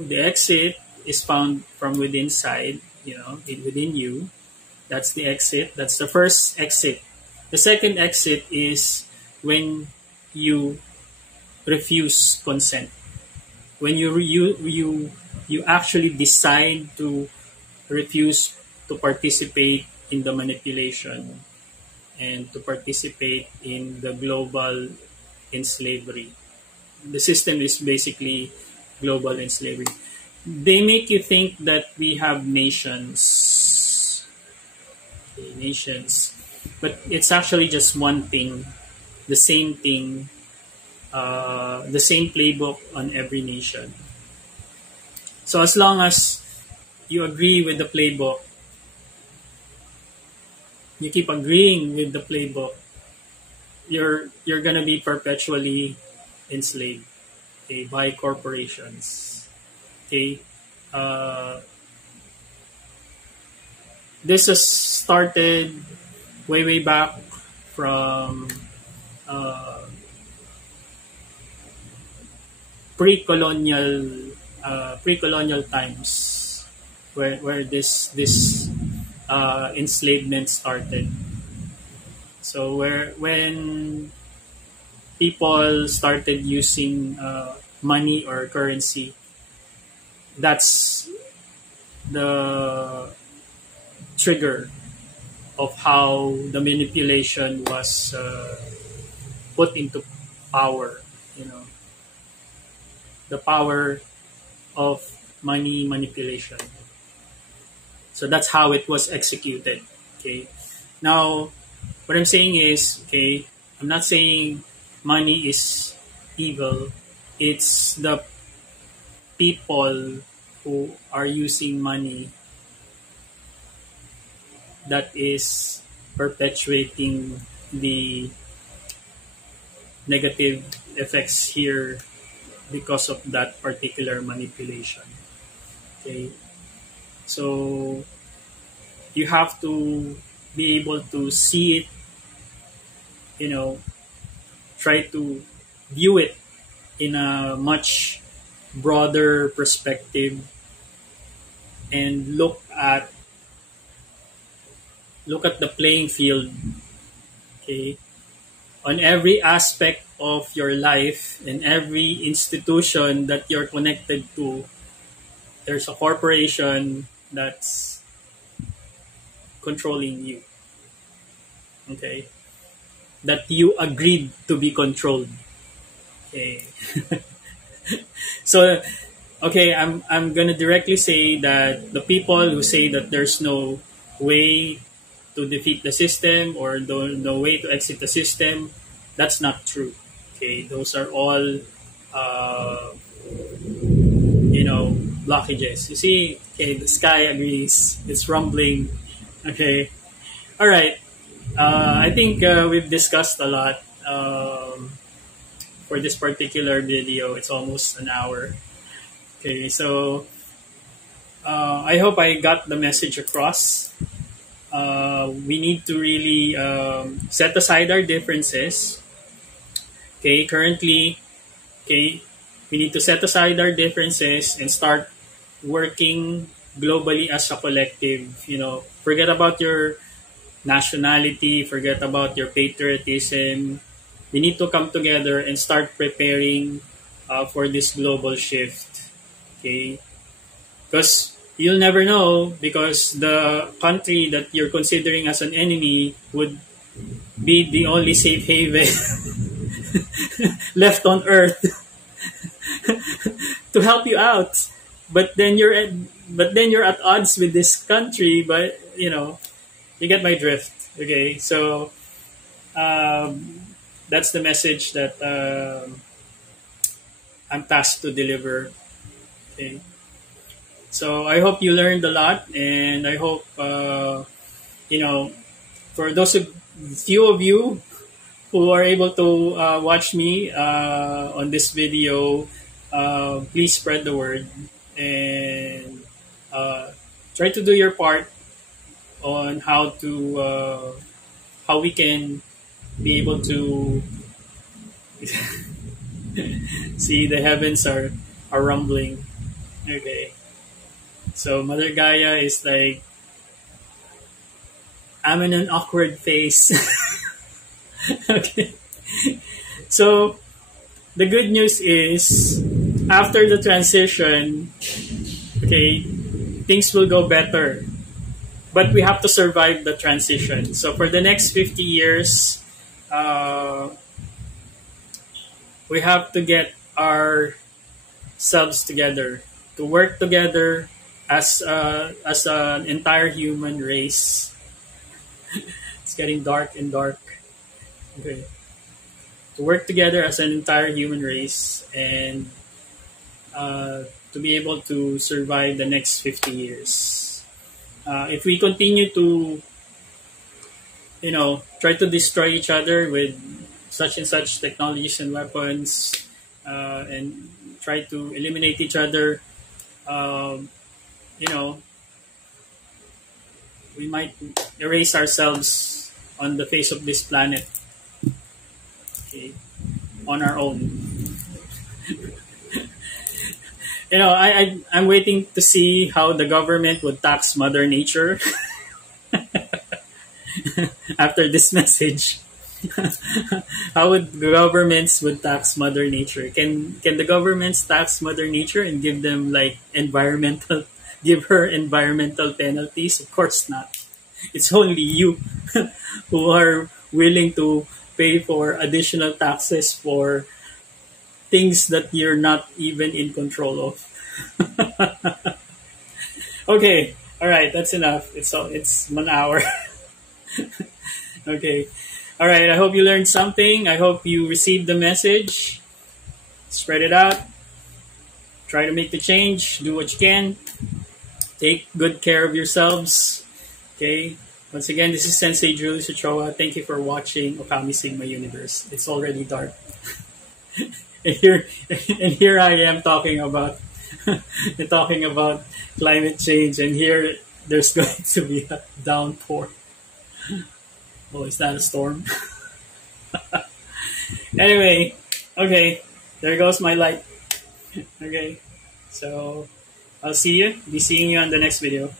The exit is found from within side, within you. That's the exit. That's the first exit. The second exit is when you refuse consent. When you actually decide to refuse to participate in the manipulation and to participate in the global in slavery. The system is basically global in slavery. They make you think that we have nations, but it's actually just one thing, the same thing, the same playbook on every nation. So as long as you agree with the playbook, you keep agreeing with the playbook, you're gonna be perpetually enslaved, okay, by corporations. Okay, this has started way back from pre-colonial times, where this enslavement started. So when people started using money or currency, that's the trigger of how the manipulation was put into power. The power of money manipulation. So that's how it was executed. Okay. Now, what I'm saying is, okay, I'm not saying money is evil. It's the people who are using money that is perpetuating the negative effects here because of that particular manipulation. Okay. So you have to be able to see it, try to view it in a much broader perspective and look at the playing field, okay, on every aspect of your life and every institution that you're connected to. There's a corporation that's controlling you, okay, that you agreed to be controlled. Okay. So, okay, I'm gonna directly say that the people who say that there's no way to defeat the system or no way to exit the system, that's not true. Okay, those are all blockages. You see, okay, the sky agrees. It's rumbling. Okay, all right. I think we've discussed a lot. For this particular video, it's almost an hour. Okay, so I hope I got the message across. We need to really set aside our differences. Okay, currently, okay, we need to set aside our differences and start working globally as a collective. Forget about your nationality, forget about your patriotism. We need to come together and start preparing for this global shift. Okay? Because you'll never know, because the country that you're considering as an enemy would be the only safe haven left on earth to help you out. But then you're at odds with this country. But you get my drift. Okay, so that's the message that I'm tasked to deliver. Okay, so I hope you learned a lot, and I hope for those few of you who are able to watch me on this video, please spread the word and try to do your part on how we can be able to see the heavens are rumbling. Okay. So Mother Gaia is like, I'm in an awkward phase. Okay. So the good news is after the transition, okay, things will go better. But we have to survive the transition. So for the next 50 years, uh, we have to get ourselves together, to work together as an entire human race. It's getting dark and dark. Okay, to work together as an entire human race and to be able to survive the next 50 years. If we continue to, try to destroy each other with such and such technologies and weapons, and try to eliminate each other, um, you know, we might erase ourselves on the face of this planet, okay, on our own. I'm waiting to see how the government would tax Mother Nature after this message. How would governments would tax Mother Nature? Can the governments tax Mother Nature and give them like give her environmental penalties? Of course not. It's only you who are willing to pay for additional taxes for things that you're not even in control of. Okay, all right, that's enough. It's 1 hour. Okay, all right. I hope you learned something. I hope you received the message. Spread it out. Try to make the change. Do what you can. Take good care of yourselves. Okay. Once again, this is Sensei Julius Ochoa. Thank you for watching Okami Sigma Universe. It's already dark. and here I am talking about talking about climate change, and here there's going to be a downpour. Oh, is that a storm? Anyway, okay, there goes my light. Okay, so I'll see you. Be seeing you on the next video.